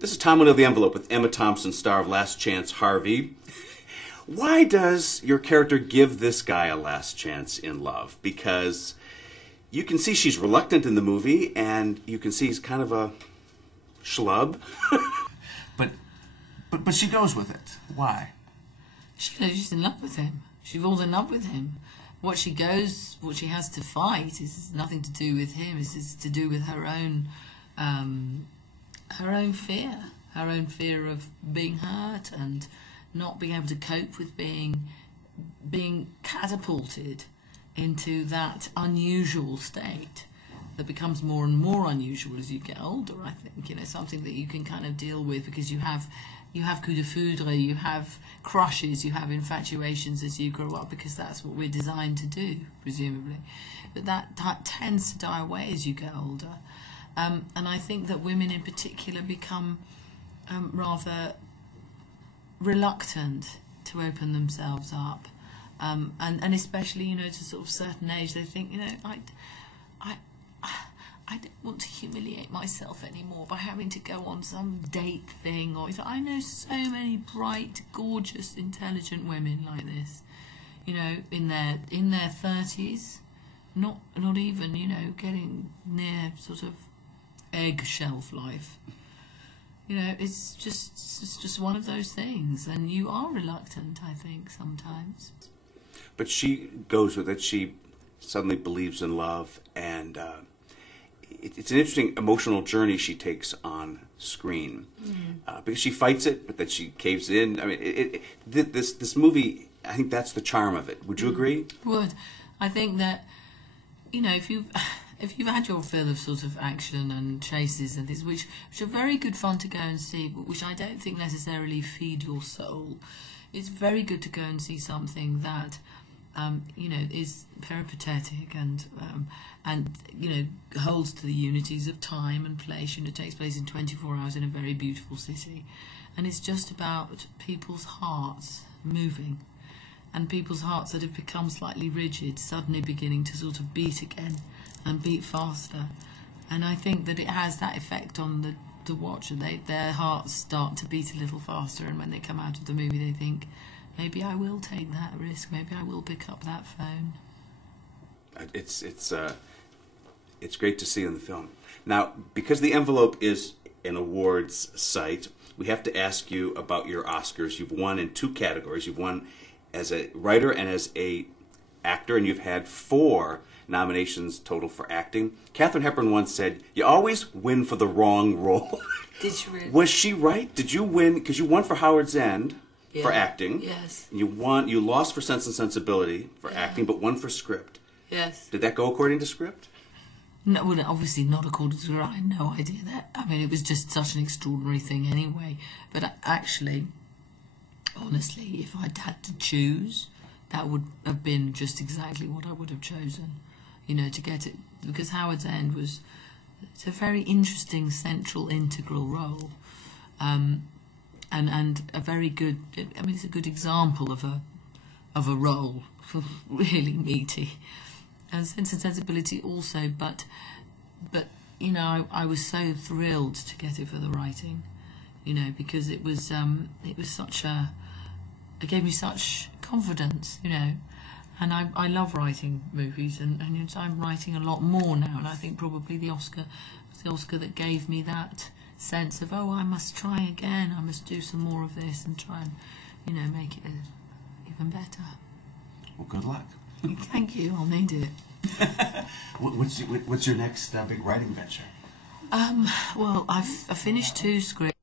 This is Tom of the Envelope with Emma Thompson, star of Last Chance, Harvey. Why does your character give this guy a last chance in love? Because you can see she's reluctant in the movie, and you can see he's kind of a schlub. but she goes with it. Why? She's in love with him. She falls in love with him. What she has to fight is nothing to do with him. It's to do with her own fear of being hurt and not being able to cope with being catapulted into that unusual state that becomes more and more unusual as you get older. I think something that you can kind of deal with because you have coup de foudre, you have crushes, you have infatuations as you grow up, because that's what we're designed to do, presumably. But that tends to die away as you get older. And I think that women in particular become rather reluctant to open themselves up. And especially, to sort of certain age, they think, I don't want to humiliate myself anymore by having to go on some date thing. Or I know so many bright, gorgeous, intelligent women like this, in their 30s, not even, getting near sort of egg shelf life. It's just one of those things, and you are reluctant, I think, sometimes. But she goes with it. She suddenly believes in love, and it's an interesting emotional journey she takes on screen, because she fights it, but then she caves in. I mean, this movie, I think that's the charm of it. Would you agree? Would. I think that, if you've had your fill of sort of action and chases and things, which are very good fun to go and see, but which I don't think necessarily feed your soul, it's very good to go and see something that is peripatetic and holds to the unities of time and place. Takes place in 24 hours in a very beautiful city, and it's just about people's hearts moving, and people's hearts that have become slightly rigid suddenly beginning to sort of beat again and beat faster. And I think that it has that effect on the watcher. Their hearts start to beat a little faster, and when they come out of the movie they think, maybe I will take that risk. Maybe I will pick up that phone. It's great to see in the film. Now, because the Envelope is an awards site, we have to ask you about your Oscars. You've won in 2 categories. You've won as a writer and as a actor, and you've had 4 nominations total for acting. Katharine Hepburn once said, "You always win for the wrong role." Did she really? Was she right? Did you win? Because you won for Howard's End. Yeah. For acting. Yes. You lost for Sense and Sensibility for acting, but won for script. Yes. Did that go according to script? No, well, obviously not according to script. I had no idea that. I mean, it was just such an extraordinary thing anyway. But actually, honestly, if I'd had to choose, that would have been just exactly what I would have chosen, to get it. Because Howard's End it's a very interesting, central, integral role. And a very good, it's a good example of a role, really meaty. And Sense and Sensibility also, but I was so thrilled to get it for the writing, because it was such it gave me such confidence, and I love writing movies, and I'm writing a lot more now, and I think probably the Oscar was the Oscar that gave me that sense of, I must try again, I must do some more of this and try and, make it even better. Well, good luck. Thank you, I'll need it. What's your next big writing venture? Well, I've finished 2 scripts.